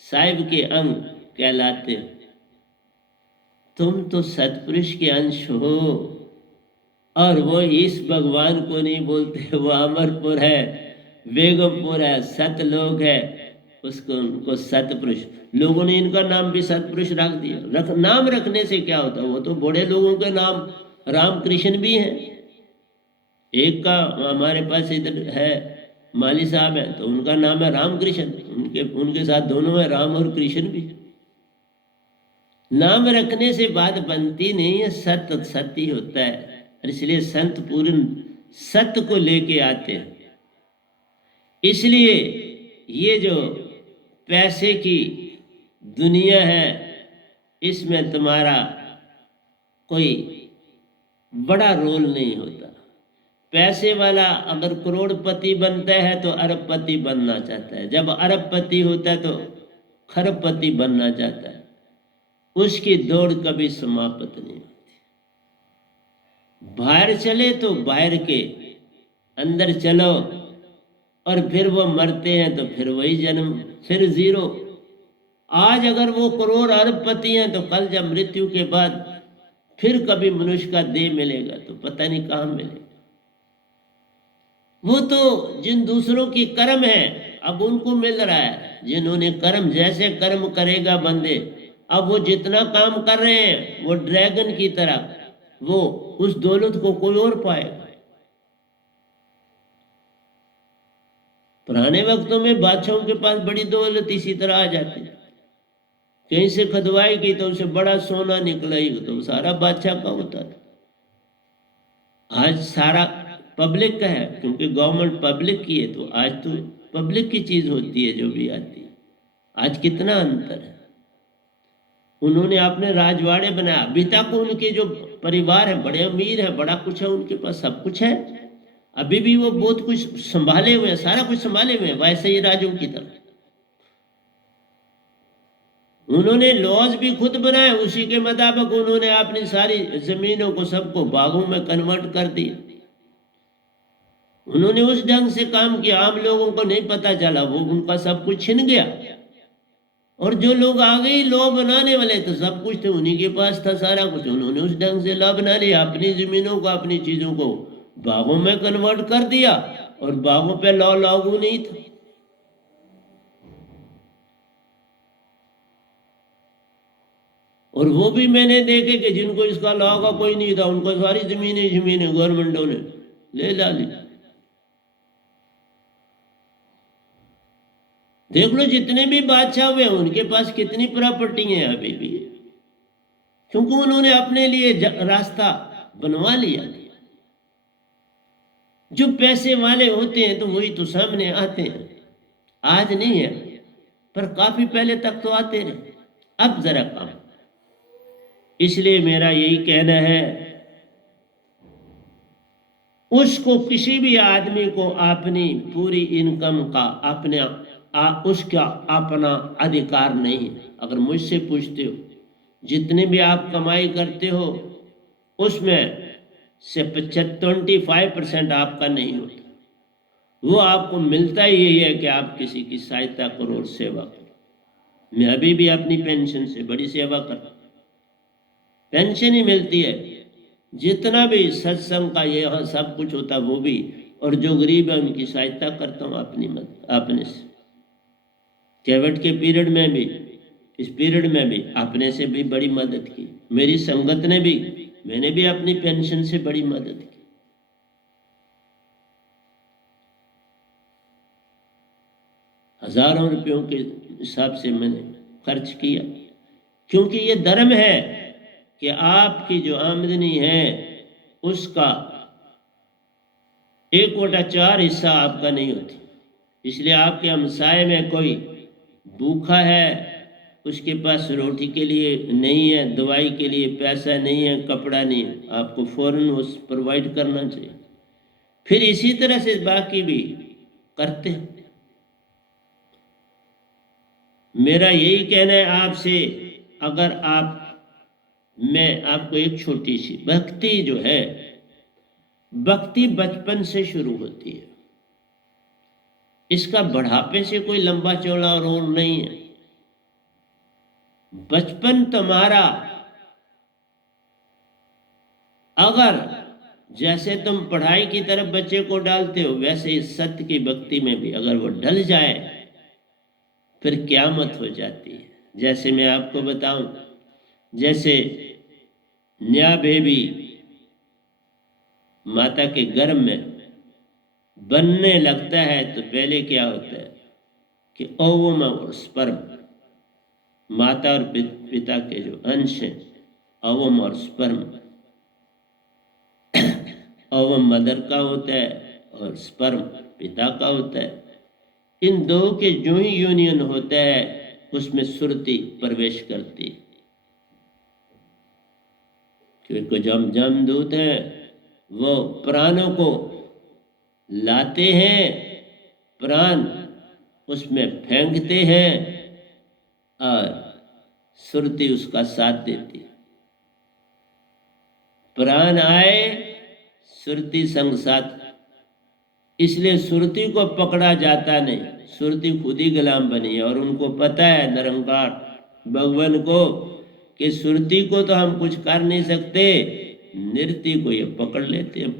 साहिब के अंग कहलाते हो। तुम तो सतपुरुष के अंश हो, और वो इस भगवान को नहीं बोलते, वो अमरपुर है, बेगमपुर है, सतलोक है, उसको उनको सतपुरुष। लोगों ने इनका नाम भी सतपुरुष रख दिया। नाम रखने से क्या होता है, वो तो बड़े लोगों के नाम राम कृष्ण भी हैं। एक का हमारे पास इधर है, माली साहब है, तो उनका नाम है राम कृष्ण, उनके साथ दोनों है, राम और कृष्ण भी। नाम रखने से बात बनती नहीं है, सत्य सत्य ही होता है। इसलिए संत पूर्ण सत्य को लेके आते हैं। इसलिए ये जो पैसे की दुनिया है, इसमें तुम्हारा कोई बड़ा रोल नहीं होता। पैसे वाला अगर करोड़पति बनता है तो अरबपति बनना चाहता है, जब अरबपति होता है तो खरबपति बनना चाहता है। उसकी दौड़ कभी समाप्त नहीं होती। बाहर चले तो बाहर के, अंदर चलो और फिर वो मरते हैं तो फिर वही जन्म, फिर जीरो। आज अगर वो करोड़ अरबपति हैं तो कल जब मृत्यु के बाद फिर कभी मनुष्य का देह मिलेगा तो पता नहीं कहाँ मिलेगा। वो तो जिन दूसरों की कर्म है अब उनको मिल रहा है, जिन्होंने कर्म, जैसे कर्म करेगा बंदे, अब वो जितना काम कर रहे हैं वो ड्रैगन की तरह, वो उस दौलत को कोई और पाएगा। पुराने वक्तों में बादशाहों के पास बड़ी दौलत इसी तरह आ जाती, कहीं से खदवाई की तो उसे बड़ा सोना निकला ही तो सारा बादशाह का होता था। आज सारा पब्लिक का है, क्योंकि गवर्नमेंट पब्लिक की है, तो आज तो पब्लिक की चीज होती है जो भी आती है। आज कितना अंतर है। उन्होंने अपने राजवाड़े बनाया, अभी तक उनके जो परिवार है बड़े अमीर है, बड़ा कुछ है, उनके पास सब कुछ है, अभी भी वो बहुत कुछ संभाले हुए हैं, सारा कुछ संभाले हुए हैं वैसे ही राजों की तरह। उन्होंने लॉज भी खुद बनाए, उसी के मुताबिक उन्होंने अपनी सारी जमीनों को सबको बागों में कन्वर्ट कर दिया। उन्होंने उस ढंग से काम किया, आम लोगों को नहीं पता चला, वो उनका सब कुछ छिन गया। और जो लोग आ गए लॉ बनाने वाले, तो सब कुछ तो उन्हीं के पास था सारा कुछ, उन्होंने उस ढंग से लॉ बना लिया, अपनी जमीनों को, अपनी चीजों को बागों में कन्वर्ट कर दिया, और बागों पे लॉ लागू नहीं था। और वो भी मैंने देखे कि जिनको इसका लॉ का कोई नहीं था, उनको सारी जमीनें जमीनें गवर्नमेंटों ने ले डाली। देख लो जितने भी बादशाह हुए उनके पास कितनी प्रॉपर्टी है अभी भी, क्योंकि उन्होंने अपने लिए रास्ता बनवा लिया। जो पैसे वाले होते हैं तो वही तो सामने आते हैं, आज नहीं है पर काफी पहले तक तो आते रहे, अब जरा कम। इसलिए मेरा यही कहना है, उसको किसी भी आदमी को अपनी पूरी इनकम का उसका अपना अधिकार नहीं। अगर मुझसे पूछते हो जितने भी आप कमाई करते हो उसमें से 25% आपका नहीं होता, वो आपको मिलता ही यही है कि आप किसी की सहायता करो और सेवा करो। मैं अभी भी अपनी पेंशन से बड़ी सेवा करता, पेंशन ही मिलती है, जितना भी सत्संग का यहाँ सब कुछ होता वो भी, और जो गरीब है उनकी सहायता करता हूँ अपने से। कोविड के पीरियड में भी, इस पीरियड में भी अपने से भी बड़ी मदद की, मेरी संगत ने भी, मैंने भी अपनी पेंशन से बड़ी मदद की। हजारों रुपयों के हिसाब से मैंने खर्च किया, क्योंकि ये धर्म है कि आपकी जो आमदनी है उसका 1/4 हिस्सा आपका नहीं होती। इसलिए आपके हमसाए में कोई भूखा है, उसके पास रोटी के लिए नहीं है, दवाई के लिए पैसा नहीं है, कपड़ा नहीं है, आपको फौरन उस प्रोवाइड करना चाहिए। फिर इसी तरह से बाकी भी करते हैं। मेरा यही कहना है आपसे, अगर मैं आपको एक छोटी सी भक्ति जो है, भक्ति बचपन से शुरू होती है, इसका बढ़ापे से कोई लंबा चौड़ा रोल नहीं है। बचपन तुम्हारा, अगर जैसे तुम पढ़ाई की तरफ बच्चे को डालते हो, वैसे इस सत्य की भक्ति में भी अगर वो ढल जाए फिर क़यामत हो जाती है। जैसे मैं आपको बताऊं, जैसे नया बेबी माता के गर्भ में बनने लगता है तो पहले क्या होता है कि ओवम और स्पर्म, माता और पिता के जो अंश हैं, ओवम और स्पर्म, ओवम मदर का होता है और स्पर्म पिता का होता है। इन दो के जो ही यूनियन होता है उसमें सुरती प्रवेश करती है, क्योंकि जब जमदूत हैं वो प्राणों को लाते हैं, प्राण उसमें फेंकते हैं और सुरती उसका साथ देती है। प्राण आए सुरती संग साथ, इसलिए सुरती को पकड़ा जाता नहीं, सुरती खुद ही गुलाम बनी है। और उनको पता है निरंकार भगवान को कि सुरती को तो हम कुछ कर नहीं सकते, नृत्य को ये पकड़ लेते हैं,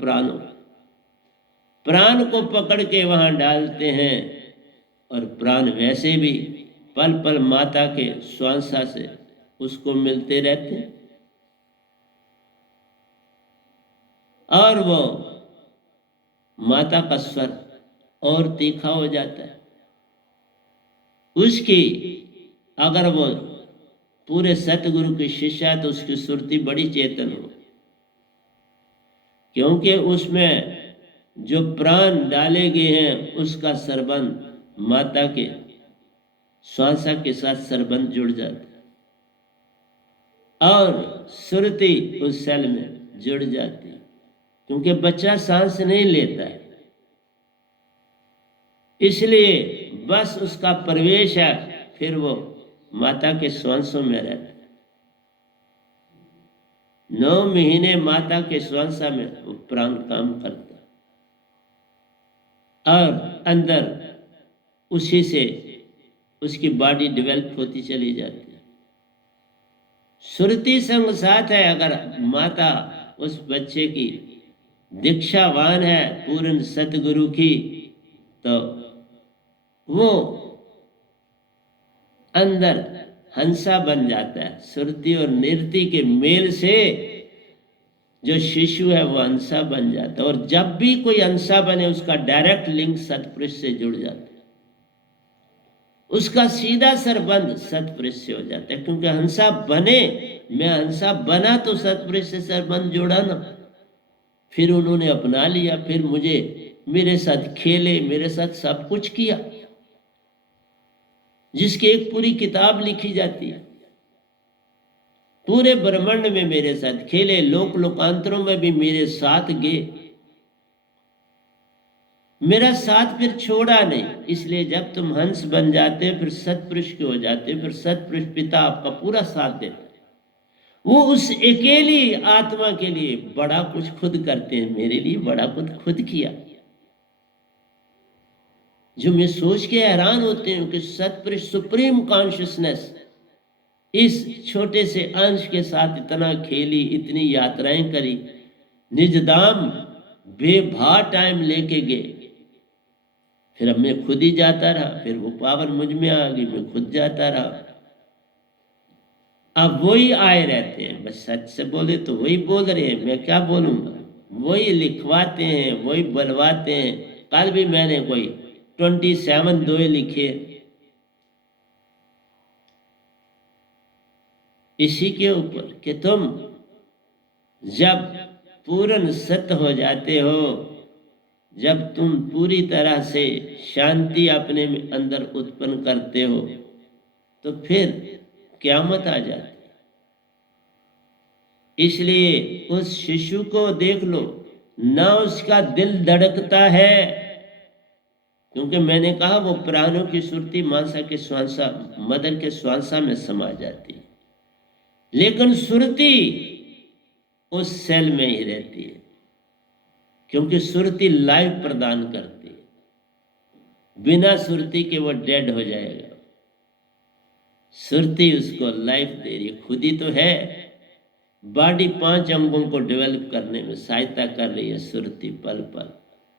प्राण को पकड़ के वहां डालते हैं और प्राण वैसे भी पल पल माता के श्वासा से उसको मिलते रहते हैं और वो माता का स्वर और तीखा हो जाता है। उसकी अगर वो पूरे सतगुरु की शिष्या है तो उसकी सुरती बड़ी चेतन हो, क्योंकि उसमें जो प्राण डाले गए हैं उसका संबंध माता के श्वासा के साथ संबंध जुड़ जाता है और सुरती उस सेल में जुड़ जाती है, क्योंकि बच्चा सांस नहीं लेता है, इसलिए बस उसका प्रवेश है, फिर वो माता के श्वासों में रहता है। 9 महीने माता के श्वासा में वो प्राण काम करता और अंदर उसी से उसकी बॉडी डेवलप होती चली जाती है। सुरती संग साथ है, अगर माता उस बच्चे की दीक्षावान है पूर्ण सतगुरु की, तो वो अंदर हंसा बन जाता है। सुरती और निरति के मेल से जो शिशु है वो हंसा बन जाता है और जब भी कोई हंसा बने उसका डायरेक्ट लिंक सतपुरुष से जुड़ जाता है, उसका सीधा संबंध सतपुरुष से हो जाता है, क्योंकि हंसा बने, मैं हंसा बना तो सतपुरुष से संबंध जोड़ा ना, फिर उन्होंने अपना लिया, फिर मुझे मेरे साथ खेले, मेरे साथ सब कुछ किया, जिसकी एक पूरी किताब लिखी जाती है। पूरे ब्रह्मांड में मेरे साथ खेले, लोक लोकांतरों में भी मेरे साथ गए, मेरा साथ फिर छोड़ा नहीं। इसलिए जब तुम हंस बन जाते हो फिर सतपुरुष के हो जाते हो, फिर सतपुरुष पिता आपका पूरा साथ देता है। वो उस अकेली आत्मा के लिए बड़ा कुछ खुद करते हैं, मेरे लिए बड़ा कुछ खुद किया, जो मैं सोच के हैरान होते हैं कि सतपुरुष सुप्रीम कॉन्शियसनेस इस छोटे से अंश के साथ इतना खेली, इतनी यात्राएं करी, निजधाम बेभा टाइम लेके गए, फिर अब मैं खुद ही जाता रहा, फिर वो पावर मुझ में आ गई, मैं खुद जाता रहा। अब वही आए रहते हैं, बस सच से बोले तो वही बोल रहे हैं, मैं क्या बोलूंगा, वही लिखवाते हैं, वही बलवाते हैं। कल भी मैंने कोई 27 दोहे लिखे इसी के ऊपर कि तुम जब पूर्ण सत्य हो जाते हो, जब तुम पूरी तरह से शांति अपने अंदर उत्पन्न करते हो, तो फिर क़यामत आ जाती है। इसलिए उस शिशु को देख लो ना, उसका दिल धड़कता है, क्योंकि मैंने कहा वो प्राणों की सुरती मासा के श्वासा, मदर के श्वासा में समा जाती है, लेकिन सुरती उस सेल में ही रहती है, क्योंकि सुरती लाइफ प्रदान करती है। बिना सुरती के वो डेड हो जाएगा, सुरती उसको लाइफ दे रही है, खुद ही तो है। बॉडी 5 अंगों को डेवलप करने में सहायता कर रही है सुरती पल पल।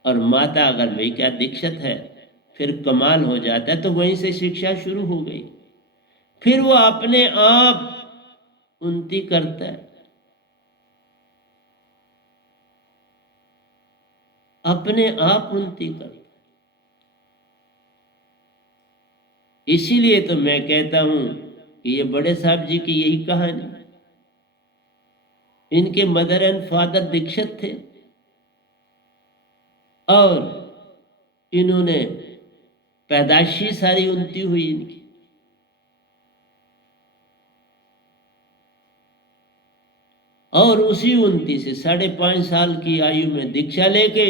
और माता अगर भाई क्या दीक्षित है फिर कमाल हो जाता है, तो वहीं से शिक्षा शुरू हो गई, फिर वो अपने आप उन्नति करता है, अपने आप उन्नति करता है। इसीलिए तो मैं कहता हूं कि ये बड़े साहब जी की यही कहानी, इनके मदर एंड फादर दीक्षित थे और इन्होंने पैदाइशी सारी उन्नति हुई इनकी, और उसी उन्नति से 5.5 साल की आयु में दीक्षा लेके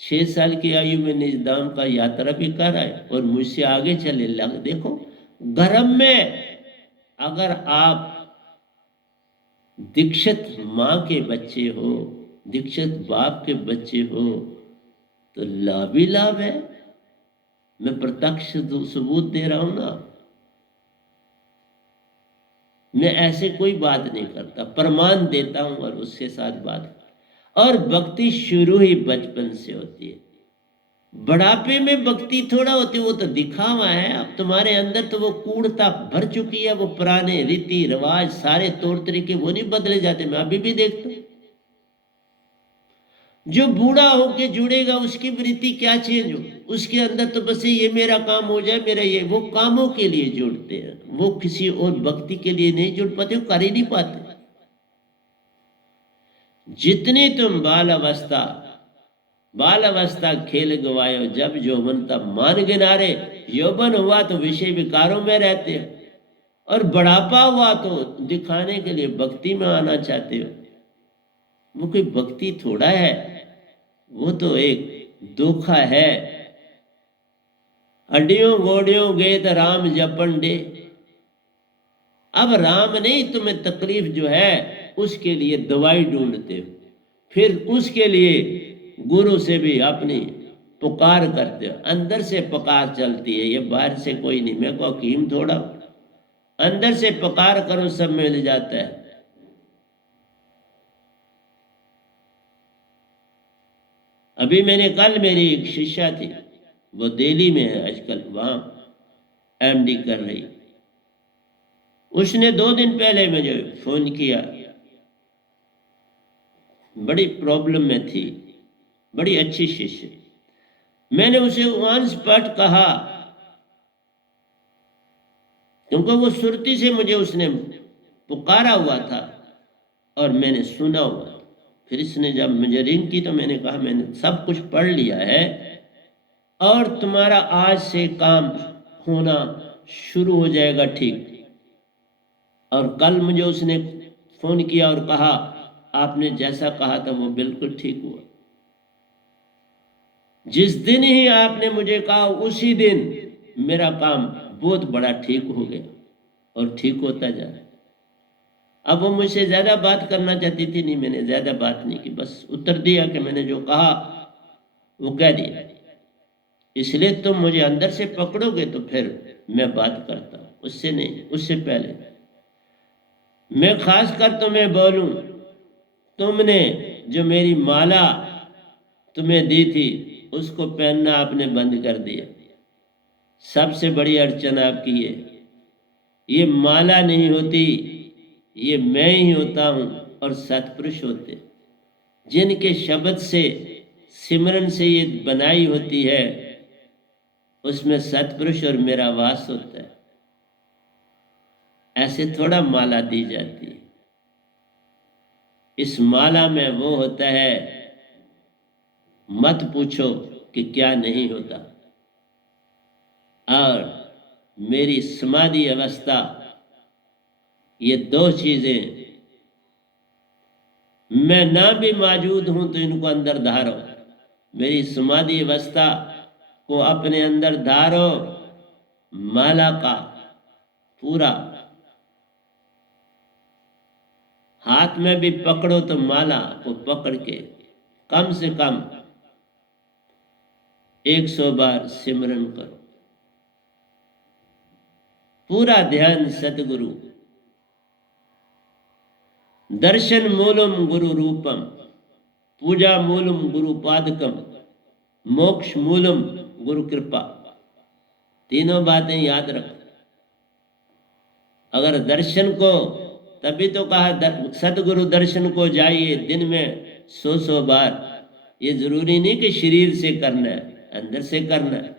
6 साल की आयु में निजधाम का यात्रा भी कर आए और मुझसे आगे चले लग। देखो गर्भ में अगर आप दीक्षित माँ के बच्चे हो, दीक्षित बाप के बच्चे हो, तो लाभ ही लाभ है। मैं प्रत्यक्ष सबूत दे रहा हूं ना, मैं ऐसे कोई बात नहीं करता, प्रमाण देता हूं और उसके साथ बात। और भक्ति शुरू ही बचपन से होती है। बुढ़ापे में भक्ति थोड़ा होती है, वो तो दिखावा है। अब तुम्हारे अंदर तो वो कूड़ता भर चुकी है, वो पुराने रीति रिवाज सारे तौर तरीके वो नहीं बदले जाते। मैं अभी भी देखता हूं, जो बूढ़ा होके जुड़ेगा उसकी वृत्ति क्या चेंज हो, उसके अंदर तो बस ये मेरा काम हो जाए, मेरा ये, वो कामों के लिए जुड़ते हैं, वो किसी और भक्ति के लिए नहीं जुड़ पाते, वो कर ही नहीं पाते। जितनी तुम बाल अवस्था खेल गवायो, जब यौवन तब मान गिनारे। यौवन हुआ तो विषय विकारों में रहते हो, और बुढ़ापा हुआ तो दिखाने के लिए भक्ति में आना चाहते हो। वो कोई भक्ति थोड़ा है, वो तो एक धोखा है। अड्डियों गोडियों गेत राम जपन डे। अब राम नहीं, तुम्हें तकलीफ जो है उसके लिए दवाई ढूंढते हो, फिर उसके लिए गुरु से भी अपनी पुकार करते हो। अंदर से पुकार चलती है, ये बाहर से कोई नहीं। मैं को हकीम थोड़ा, अंदर से पुकार करो सब मिल जाता है। अभी मैंने कल, मेरी एक शिष्या थी, वो दिल्ली में है आजकल, वहां एमडी कर रही। उसने 2 दिन पहले मुझे फोन किया, बड़ी प्रॉब्लम में थी, बड़ी अच्छी शिष्य। मैंने उसे वंश पाठ कहा, क्योंकि वो सुरती से मुझे उसने पुकारा हुआ था और मैंने सुना हुआ। फिर इसने जब मुझे रिंग की तो मैंने कहा मैंने सब कुछ पढ़ लिया है और तुम्हारा आज से काम होना शुरू हो जाएगा ठीक। और कल मुझे उसने फोन किया और कहा आपने जैसा कहा था वो बिल्कुल ठीक हुआ। जिस दिन ही आपने मुझे कहा उसी दिन मेरा काम बहुत बड़ा ठीक हो गया और ठीक होता जा रहा है। अब वो मुझसे ज्यादा बात करना चाहती थी, नहीं, मैंने ज्यादा बात नहीं की, बस उत्तर दिया कि मैंने जो कहा वो कह दिया। इसलिए तुम मुझे अंदर से पकड़ोगे तो फिर मैं बात करता हूं, उससे नहीं, उससे पहले मैं खास कर तुम्हें बोलूं, तुमने जो मेरी माला तुम्हें दी थी उसको पहनना आपने बंद कर दिया। सबसे बड़ी अड़चन आपकी है, ये माला नहीं होती, ये मैं ही होता हूं और सतपुरुष होते जिनके शब्द से सिमरन से ये बनाई होती है, उसमें सतपुरुष और मेरा वास होता है। ऐसे थोड़ा माला दी जाती है। इस माला में वो होता है, मत पूछो कि क्या नहीं होता। और मेरी समाधि अवस्था, ये 2 चीजें, मैं ना भी मौजूद हूं तो इनको अंदर धारो। मेरी समाधि अवस्था को अपने अंदर धारो, माला का पूरा हाथ में भी पकड़ो तो माला को पकड़ के कम से कम 100 बार सिमरन करो। पूरा ध्यान सतगुरु। दर्शन मूलम गुरु रूपम, पूजा मूलम गुरु पादकम, मोक्ष मूलम गुरु कृपा। तीनों बातें याद रखो। अगर दर्शन को, तभी तो कहा सतगुरु दर्शन को जाइए दिन में 100 बार। ये जरूरी नहीं कि शरीर से करना है, अंदर से करना है।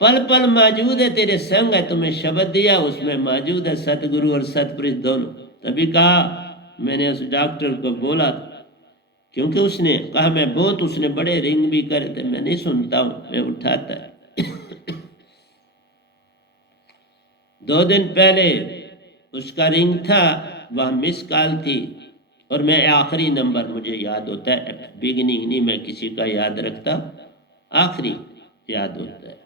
पल पल मौजूद है, तेरे संग है, तुम्हें शब्द दिया उसमें मौजूद है सतगुरु और सतपुरुष दोनों। तभी कहा, मैंने उस डॉक्टर को बोला, क्योंकि उसने कहा मैं बहुत, उसने बड़े रिंग भी करे थे, मैं नहीं सुनता हूं, मैं उठाता है। 2 दिन पहले उसका रिंग था, वह मिस कॉल थी और मैं आखिरी नंबर मुझे याद होता है, बिगिनिंग नहीं मैं किसी का याद रखता, आखिरी याद होता है।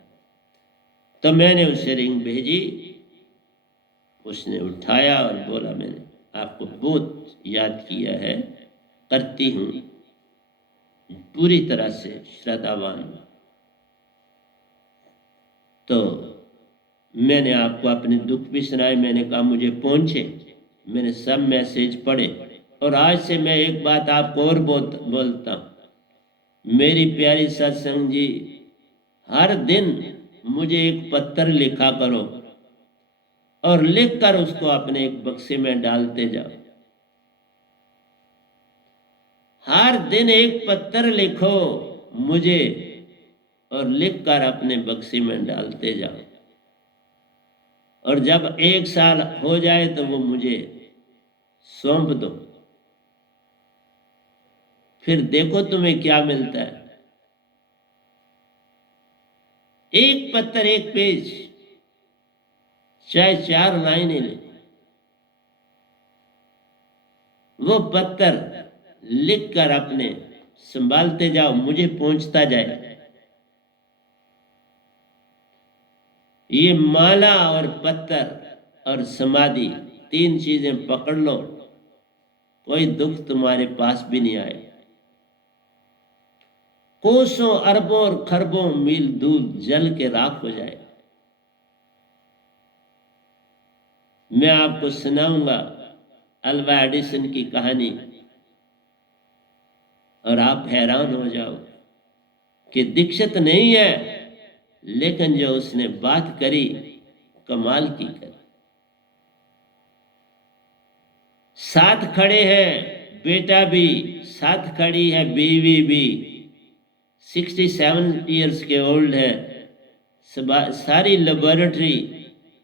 तो मैंने उसे रिंग भेजी, उसने उठाया और बोला मैंने आपको बहुत याद किया है, करती हूँ, पूरी तरह से श्रद्धावान। तो मैंने आपको अपने दुख भी सुनाए, मैंने कहा मुझे पहुंचे, मैंने सब मैसेज पढ़े और आज से मैं एक बात आपको और बोलता हूँ, मेरी प्यारी सत्संग जी, हर दिन मुझे एक पत्र लिखा करो और लिखकर उसको अपने एक बक्से में डालते जाओ। हर दिन एक पत्र लिखो मुझे और लिखकर अपने बक्से में डालते जाओ, और जब 1 साल हो जाए तो वो मुझे सौंप दो। फिर देखो तुम्हें क्या मिलता है। एक पत्र, एक पेज, चाहे 4 लाइनें ले, वो पत्र लिखकर अपने संभालते जाओ, मुझे पहुंचता जाए। ये माला और पत्थर और समाधि 3 चीजें पकड़ लो, कोई दुख तुम्हारे पास भी नहीं आए। कोसों अरबों और खरबों मील दूर जल के राख हो जाए। मैं आपको सुनाऊंगा अल्वा एडिसन की कहानी, और आप हैरान हो जाओ कि दीक्षित नहीं है, लेकिन जो उसने बात करी कमाल की करी। साथ खड़े हैं बेटा भी, साथ खड़ी है बीवी भी, 67 ईयर्स के ओल्ड है। सारी लेबोरेटरी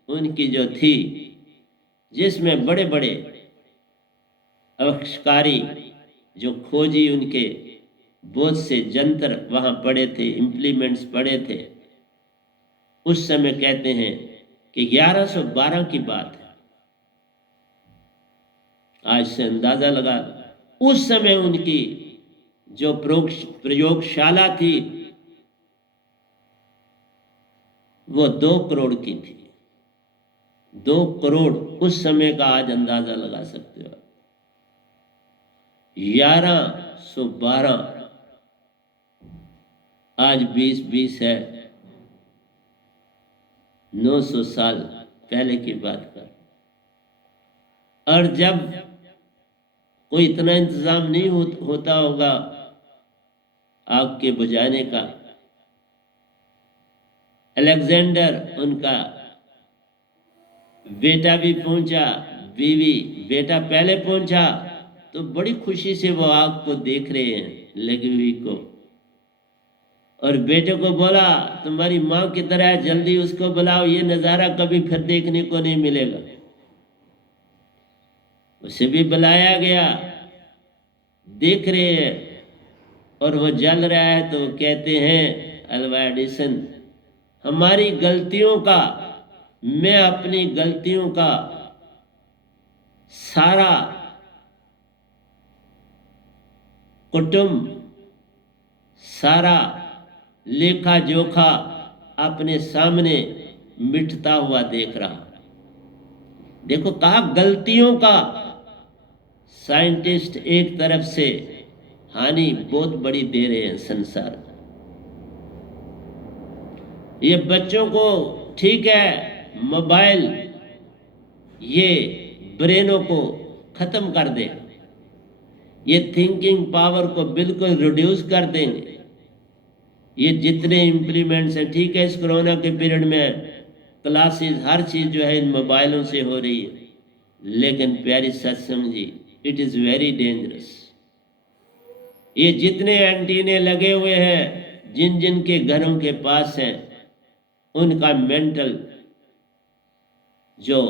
उनकी जो थी, जिसमें बड़े बड़े आविष्कारी जो खोजी, उनके बहुत से जंतर वहाँ पड़े थे, इम्प्लीमेंट्स पड़े थे। उस समय कहते हैं कि 1112 की बात है, आज से अंदाजा लगा। उस समय उनकी जो प्रयोगशाला थी वो 2 करोड़ की थी। 2 करोड़ उस समय का आज अंदाजा लगा सकते हो। 1112 आज 2020 है, 900 साल पहले की बात कर। और जब कोई इतना इंतजाम नहीं होता होगा आग के बुझाने का, अलेक्जेंडर उनका बेटा भी पहुंचा, बीवी, बेटा पहले पहुंचा, तो बड़ी खुशी से वो आग को देख रहे हैं लगी हुई को, और बेटे को बोला तुम्हारी माँ की तरह है, जल्दी उसको बुलाओ, ये नज़ारा कभी फिर देखने को नहीं मिलेगा। उसे भी बुलाया गया, देख रहे हैं और वो जल रहा है। तो कहते हैं अल्वा एडिसन, हमारी गलतियों का, मैं अपनी गलतियों का सारा कुटुंब, सारा लेखा जोखा अपने सामने मिटता हुआ देख रहा। देखो कहा गलतियों का। साइंटिस्ट एक तरफ से हानि बहुत बड़ी दे रहे हैं संसार। ये बच्चों को ठीक है, मोबाइल ये ब्रेनों को खत्म कर दे, ये थिंकिंग पावर को बिल्कुल रिड्यूस कर देंगे। ये जितने इम्प्लीमेंट्स हैं, ठीक है, इस कोरोना के पीरियड में क्लासेस हर चीज़ जो है इन मोबाइलों से हो रही है, लेकिन प्यारी सत्संग जी, इट इज़ वेरी डेंजरस। ये जितने एंटीने लगे हुए हैं, जिन जिन के घरों के पास हैं, उनका मेंटल जो